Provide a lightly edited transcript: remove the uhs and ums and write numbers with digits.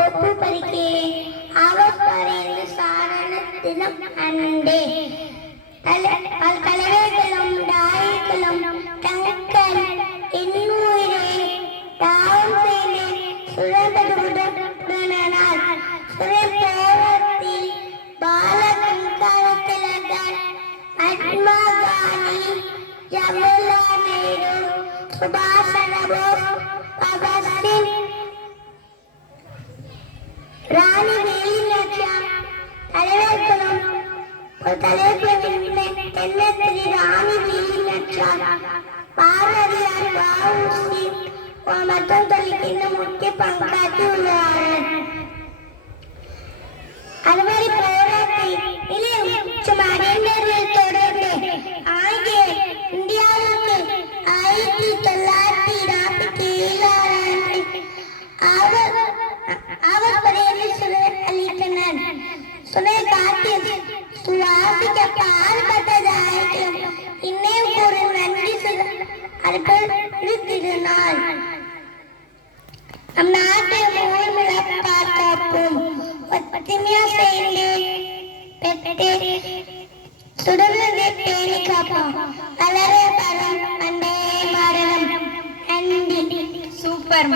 ഒപ്പുപരിക്കേ ആവപ്പറയുന്ന സാധനത്തിലും അണ്ടേ കലവേകളും ഡായികളും തങ്കൽ എന്നൂരെ ദാവസേനെ സുരപടുടനാൽ സുരപോരത്തിൽ ബാലകങ്കാലത്തിലതാൻ ആത്മാഗാനി ജമുല നേരു സുഭാഷണ ബോസ് ഭഗത് റാണി വേലിനാച്ച തലവേൽക്കണം തലവേൽപ്പതിന് റാണി വേലിനാച്ച പാററിയാൻ വാവുസി മതം തെളിക്കുന്ന മുഖ്യ പങ്കാറ്റുള്ളതാണ്. അതുവരെ പോരാട്ടി ഇനിയും ചുമരേണ്ടതോടെ ആകെ ഇന്ത്യയിലേക്ക് 1947 അവർ പറയുന്ന സുരളിക്കണൻ സുരേ കാട്ടി സുവാസിക്കപ്പാൽപ്പെട്ടതായിട്ടും ഇന്നേയും കൂടി നന്ദി അർപ്പിച്ചിരുന്നാൽ நம் நாட்டை மூழ்கில பார்க்கப்போம் ஒத்துமையாசையிலே பெற்று தொடர்ந்து பேணி காப்போம். வளர பரம் அண்டே மரணம் நன்றி. சூப்பர்.